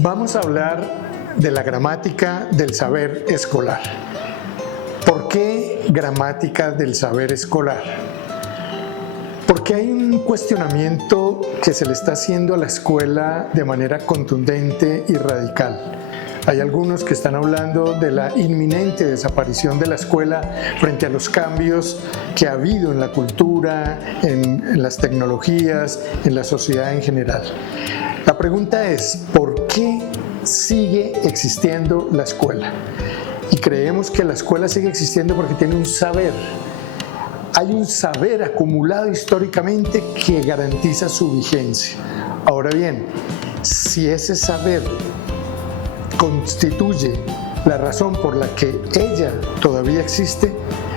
Vamos a hablar de la gramática del saber escolar. ¿Por qué gramática del saber escolar? Porque hay un cuestionamiento que se le está haciendo a la escuela de manera contundente y radical. Hay algunos que están hablando de la inminente desaparición de la escuela frente a los cambios que ha habido en la cultura, en las tecnologías, en la sociedad en general. La pregunta es, ¿por qué sigue existiendo la escuela? Y creemos que la escuela sigue existiendo porque tiene un saber. Hay un saber acumulado históricamente que garantiza su vigencia. Ahora bien, si ese saber constituye la razón por la que ella todavía existe,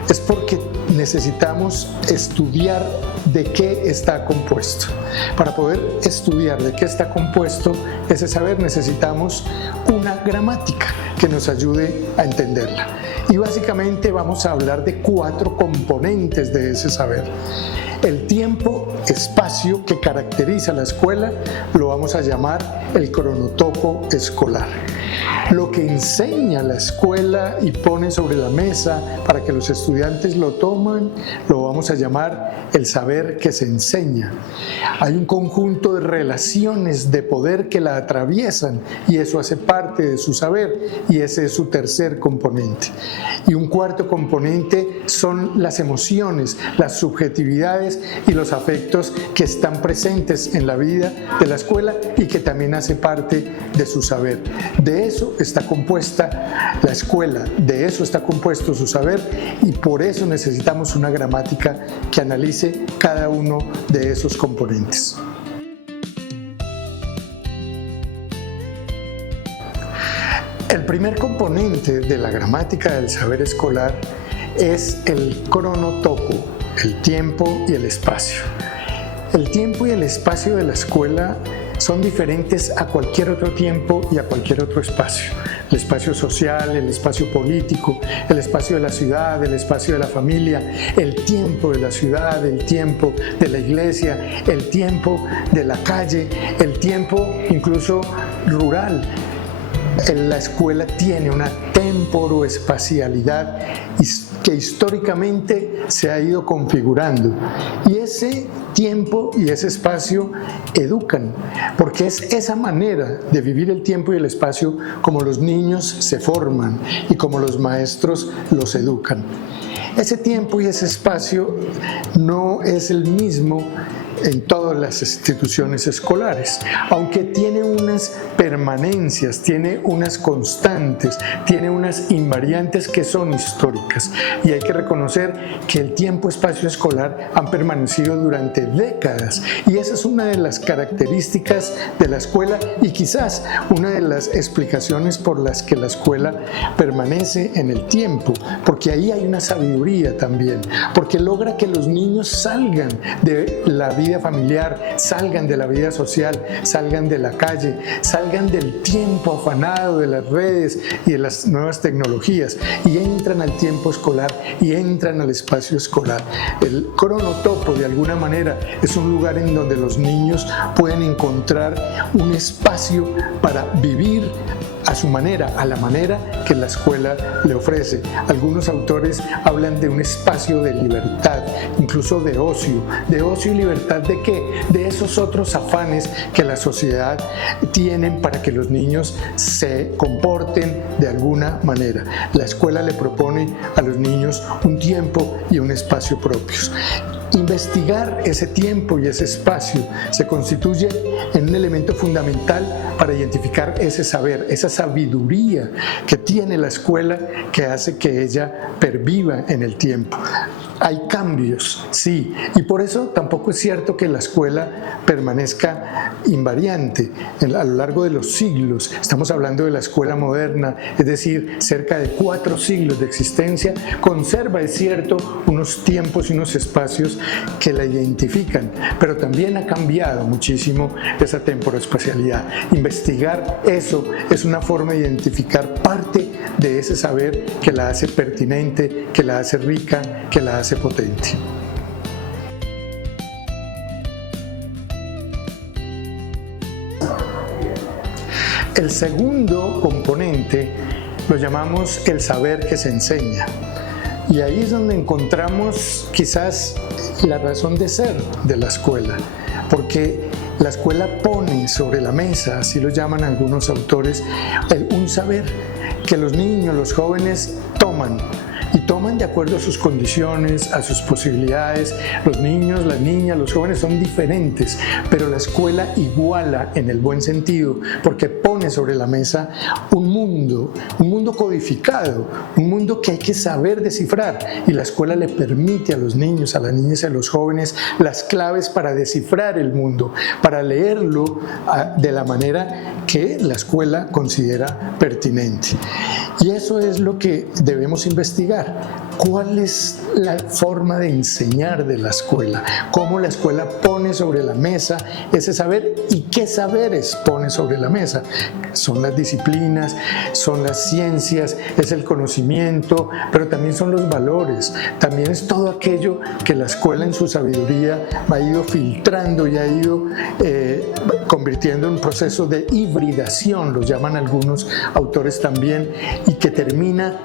es porque necesitamos estudiar de qué está compuesto. Para poder estudiar de qué está compuesto ese saber necesitamos una gramática que nos ayude a entenderla. Y básicamente vamos a hablar de 4 componentes de ese saber. El tiempo-espacio que caracteriza a la escuela lo vamos a llamar el cronotopo escolar. Lo que enseña la escuela y pone sobre la mesa para que los estudiantes lo tomen, lo vamos a llamar el saber que se enseña. Hay un conjunto de relaciones de poder que la atraviesan y eso hace parte de su saber y ese es su tercer componente. Y un cuarto componente son las emociones, las subjetividades y los afectos que están presentes en la vida de la escuela y que también hace parte de su saber. De eso está compuesta la escuela, de eso está compuesto su saber y por eso necesitamos una gramática que analice cada uno de esos componentes. El primer componente de la gramática del saber escolar es el cronotopo, el tiempo y el espacio. El tiempo y el espacio de la escuela son diferentes a cualquier otro tiempo y a cualquier otro espacio. El espacio social, el espacio político, el espacio de la ciudad, el espacio de la familia, el tiempo de la ciudad, el tiempo de la iglesia, el tiempo de la calle, el tiempo incluso rural. La escuela tiene una temporoespacialidad que históricamente se ha ido configurando y ese tiempo y ese espacio educan, porque es esa manera de vivir el tiempo y el espacio como los niños se forman y como los maestros los educan. Ese tiempo y ese espacio no es el mismo en todas las instituciones escolares, aunque tiene unas permanencias, tiene unas constantes, tiene unas invariantes que son históricas y hay que reconocer que el tiempo-espacio escolar han permanecido durante décadas y esa es una de las características de la escuela y quizás una de las explicaciones por las que la escuela permanece en el tiempo, porque ahí hay una sabiduría también, porque logra que los niños salgan de la vida familiar, salgan de la vida social, salgan de la calle, salgan del tiempo afanado de las redes y de las nuevas tecnologías y entran al tiempo escolar y entran al espacio escolar. El cronotopo de alguna manera es un lugar en donde los niños pueden encontrar un espacio para vivir a su manera, a la manera que la escuela le ofrece. Algunos autores hablan de un espacio de libertad, incluso de ocio y libertad ¿de qué? De esos otros afanes que la sociedad tienen para que los niños se comporten de alguna manera. La escuela le propone a los niños un tiempo y un espacio propios. Investigar ese tiempo y ese espacio se constituye en un elemento fundamental para identificar ese saber, esa sabiduría que tiene la escuela que hace que ella perviva en el tiempo. Hay cambios, sí, y por eso tampoco es cierto que la escuela permanezca invariante a lo largo de los siglos. Estamos hablando de la escuela moderna, es decir, cerca de 4 siglos de existencia, conserva, es cierto, unos tiempos y unos espacios que la identifican, pero también ha cambiado muchísimo esa temporoespacialidad. Investigar eso es una forma de identificar parte de ese saber que la hace pertinente, que la hace rica, que la hace potente. El segundo componente lo llamamos el saber que se enseña. Y ahí es donde encontramos quizás la razón de ser de la escuela, porque la escuela pone sobre la mesa, así lo llaman algunos autores, un saber que los niños, los jóvenes toman de acuerdo a sus condiciones, a sus posibilidades. Los niños, las niñas, los jóvenes son diferentes, pero la escuela iguala en el buen sentido, porque pone sobre la mesa un mundo codificado, un mundo que hay que saber descifrar, y la escuela le permite a los niños, a las niñas y a los jóvenes las claves para descifrar el mundo, para leerlo de la manera que la escuela considera pertinente. Y eso es lo que debemos investigar. ¿Cuál es la forma de enseñar de la escuela? ¿Cómo la escuela pone sobre la mesa ese saber y qué saberes pone sobre la mesa? Son las disciplinas, son las ciencias, es el conocimiento, pero también son los valores. También es todo aquello que la escuela en su sabiduría ha ido filtrando y ha ido convirtiendo en un proceso de hibridación, lo llaman algunos autores también, y que termina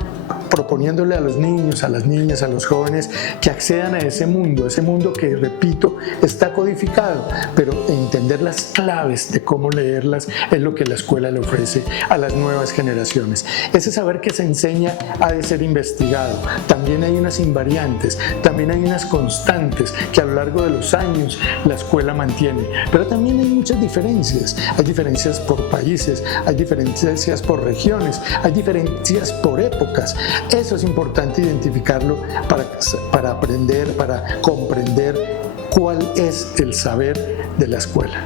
proponiéndole a los niños, a las niñas, a los jóvenes que accedan a ese mundo que, repito, está codificado, pero entender las claves de cómo leerlas es lo que la escuela le ofrece a las nuevas generaciones. Ese saber que se enseña ha de ser investigado. También hay unas invariantes, también hay unas constantes que a lo largo de los años la escuela mantiene, pero también hay muchas diferencias. Hay diferencias por países, hay diferencias por regiones, hay diferencias por épocas. Eso es importante identificarlo para aprender, para comprender cuál es el saber de la escuela.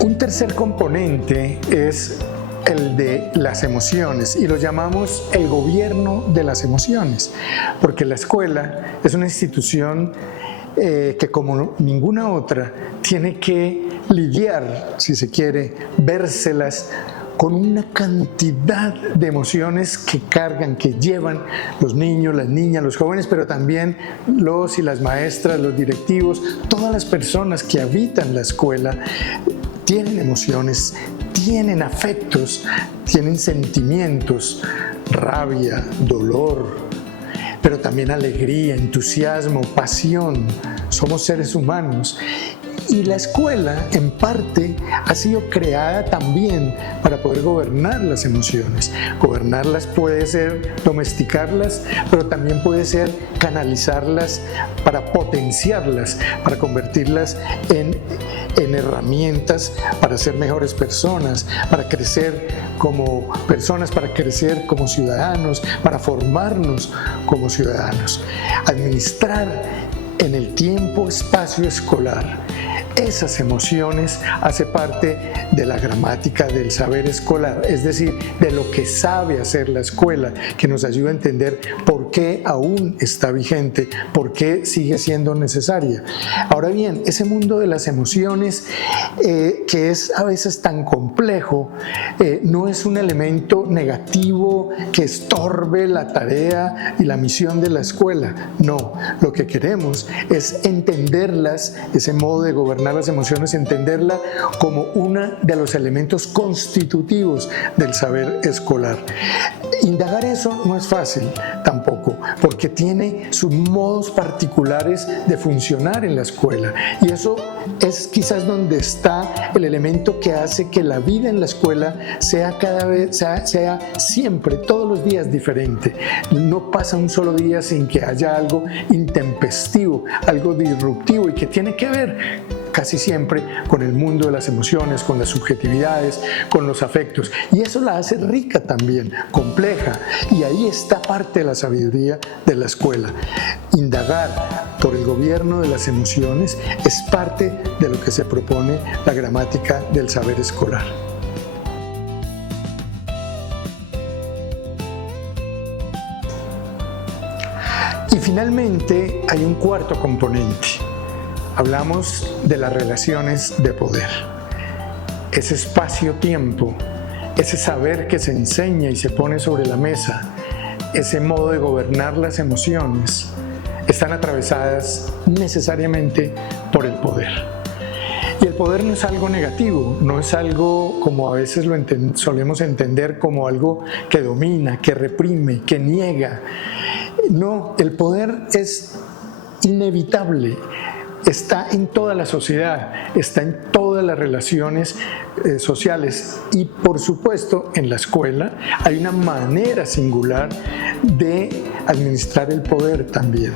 Un tercer componente es el de las emociones, y lo llamamos el gobierno de las emociones, porque la escuela es una institución que, como ninguna otra, tiene que lidiar, si se quiere, vérselas con una cantidad de emociones que cargan, que llevan los niños, las niñas, los jóvenes, pero también los y las maestras, los directivos, todas las personas que habitan la escuela tienen emociones, tienen afectos, tienen sentimientos, rabia, dolor, pero también alegría, entusiasmo, pasión. Somos seres humanos. Y la escuela, en parte, ha sido creada también para poder gobernar las emociones. Gobernarlas puede ser domesticarlas, pero también puede ser canalizarlas para potenciarlas, para convertirlas en herramientas para ser mejores personas, para crecer como personas, para crecer como ciudadanos, para formarnos como ciudadanos. Administrar en el tiempo-espacio escolar esas emociones hace parte de la gramática del saber escolar, es decir, de lo que sabe hacer la escuela, que nos ayuda a entender por qué aún está vigente, por qué sigue siendo necesaria. Ahora bien, ese mundo de las emociones, que es a veces tan complejo, no es un elemento negativo que estorbe la tarea y la misión de la escuela. No, lo que queremos es entenderlas, ese modo de gobernar las emociones, entenderla como uno de los elementos constitutivos del saber escolar. Indagar eso no es fácil tampoco, porque tiene sus modos particulares de funcionar en la escuela, y eso es quizás donde está el elemento que hace que la vida en la escuela sea sea siempre, todos los días diferente. No pasa un solo día sin que haya algo intempestivo, algo disruptivo, y que tiene que ver casi siempre con el mundo de las emociones, con las subjetividades, con los afectos. Y eso la hace rica también, compleja. Y ahí está parte de la sabiduría de la escuela. Indagar por el gobierno de las emociones es parte de lo que se propone la gramática del saber escolar. Y finalmente hay un cuarto componente. Hablamos de las relaciones de poder, ese espacio-tiempo, ese saber que se enseña y se pone sobre la mesa, ese modo de gobernar las emociones, están atravesadas necesariamente por el poder. Y el poder no es algo negativo, no es algo como a veces lo solemos entender como algo que domina, que reprime, que niega. No, el poder es inevitable. Está en toda la sociedad, está en todas las relaciones sociales y por supuesto en la escuela hay una manera singular de administrar el poder también.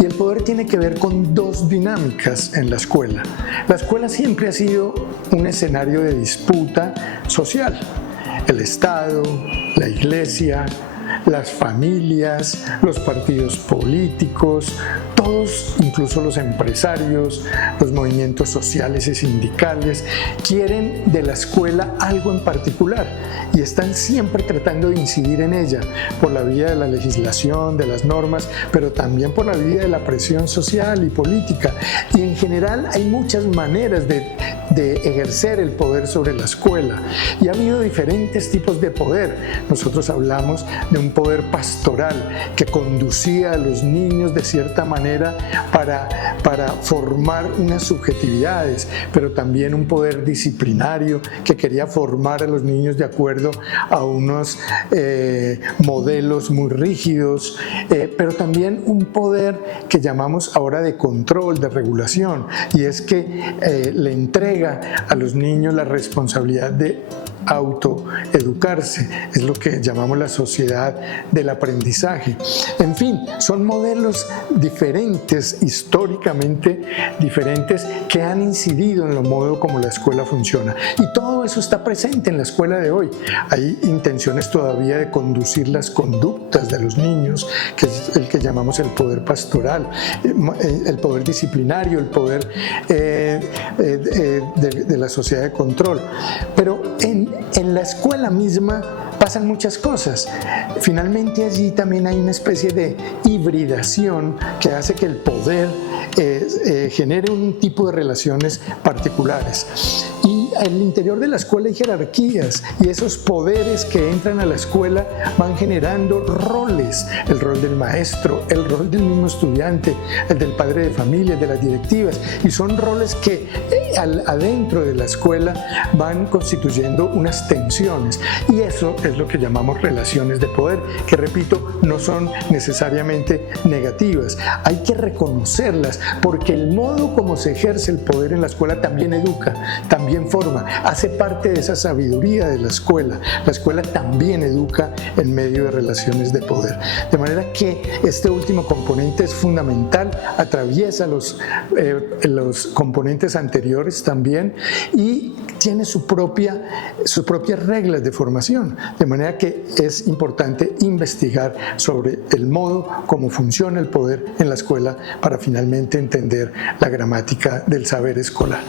Y el poder tiene que ver con dos dinámicas en la escuela. La escuela siempre ha sido un escenario de disputa social. El Estado, la Iglesia, las familias, los partidos políticos, todos, incluso los empresarios, los movimientos sociales y sindicales, quieren de la escuela algo en particular y están siempre tratando de incidir en ella por la vía de la legislación, de las normas, pero también por la vía de la presión social y política. Y en general hay muchas maneras de ejercer el poder sobre la escuela y ha habido diferentes tipos de poder. Nosotros hablamos de un poder pastoral que conducía a los niños de cierta manera para formar unas subjetividades, pero también un poder disciplinario que quería formar a los niños de acuerdo a unos modelos muy rígidos, pero también un poder que llamamos ahora de control, de regulación, y es que le entrega a los niños la responsabilidad de autoeducarse, es lo que llamamos la sociedad del aprendizaje. En fin, son modelos diferentes, históricamente diferentes, que han incidido en lo modo como la escuela funciona. Y todo eso está presente en la escuela de hoy. Hay intenciones todavía de conducir las conductas de los niños, que es el que llamamos el poder pastoral, el poder disciplinario, el poder de la sociedad de control. Pero en la escuela misma pasan muchas cosas. Finalmente allí también hay una especie de hibridación que hace que el poder genere un tipo de relaciones particulares. Y al interior de la escuela hay jerarquías y esos poderes que entran a la escuela van generando roles, el rol del maestro, el rol del mismo estudiante, el del padre de familia, el de las directivas, y son roles que adentro de la escuela van constituyendo unas tensiones, y eso es lo que llamamos relaciones de poder, que repito, no son necesariamente negativas, hay que reconocerlas porque el modo como se ejerce el poder en la escuela también educa, también forma, hace parte de esa sabiduría de la escuela también educa en medio de relaciones de poder, de manera que este último componente es fundamental, atraviesa los componentes anteriores también y tiene sus propias reglas de formación, de manera que es importante investigar sobre el modo como funciona el poder en la escuela para finalmente entender la gramática del saber escolar.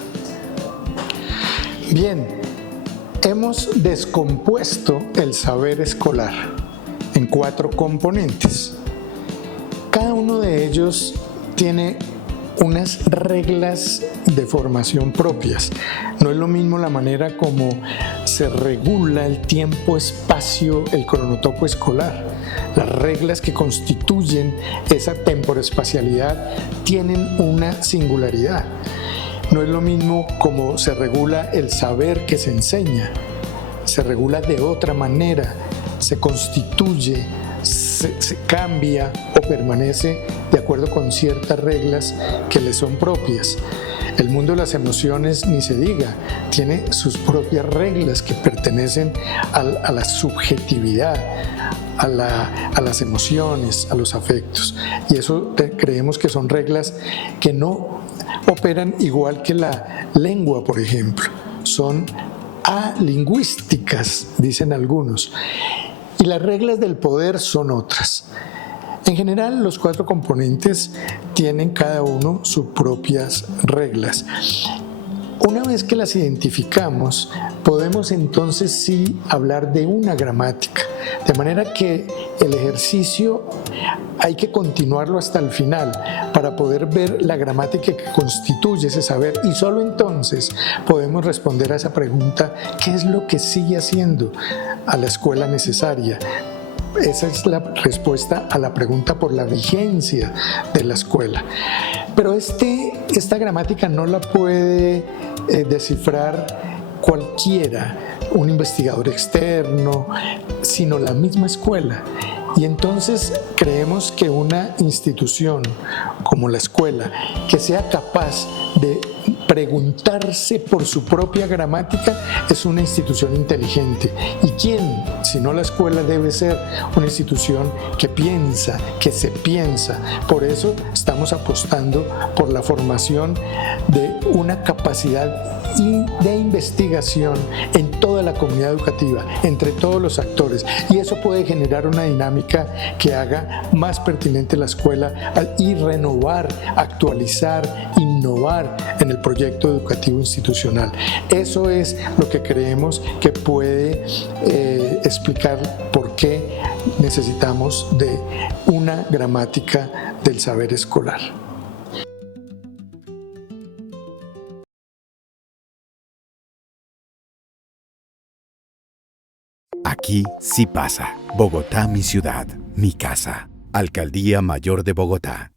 Bien, hemos descompuesto el saber escolar en 4 componentes. Cada uno de ellos tiene unas reglas de formación propias. No es lo mismo la manera como se regula el tiempo-espacio, el cronotopo escolar. Las reglas que constituyen esa temporespacialidad tienen una singularidad. No es lo mismo como se regula el saber que se enseña. Se regula de otra manera, se constituye, se cambia o permanece de acuerdo con ciertas reglas que le son propias. El mundo de las emociones, ni se diga, tiene sus propias reglas que pertenecen a la subjetividad, a las emociones, a los afectos. Y eso creemos que son reglas que no operan igual que la lengua, por ejemplo. Son alingüísticas, dicen algunos. Y las reglas del poder son otras. En general, los 4 componentes tienen cada uno sus propias reglas. Una vez que las identificamos, podemos entonces sí hablar de una gramática, de manera que el ejercicio hay que continuarlo hasta el final para poder ver la gramática que constituye ese saber, y solo entonces podemos responder a esa pregunta: ¿qué es lo que sigue haciendo a la escuela necesaria? esa es la respuesta a la pregunta por la vigencia de la escuela. Pero esta gramática no la puede descifrar cualquiera, un investigador externo, sino la misma escuela. Y entonces creemos que una institución como la escuela, que sea capaz de preguntarse por su propia gramática, es una institución inteligente. ¿Y quién, si no la escuela, debe ser una institución que piensa, que se piensa? Por eso estamos apostando por la formación de una capacidad de investigación en toda la comunidad educativa, entre todos los actores, y eso puede generar una dinámica que haga más pertinente la escuela y renovar, actualizar, innovar en el proyecto educativo institucional. Eso es lo que creemos que puede explicar por qué necesitamos de una gramática del saber escolar. Aquí sí pasa. Bogotá, mi ciudad, mi casa. Alcaldía Mayor de Bogotá.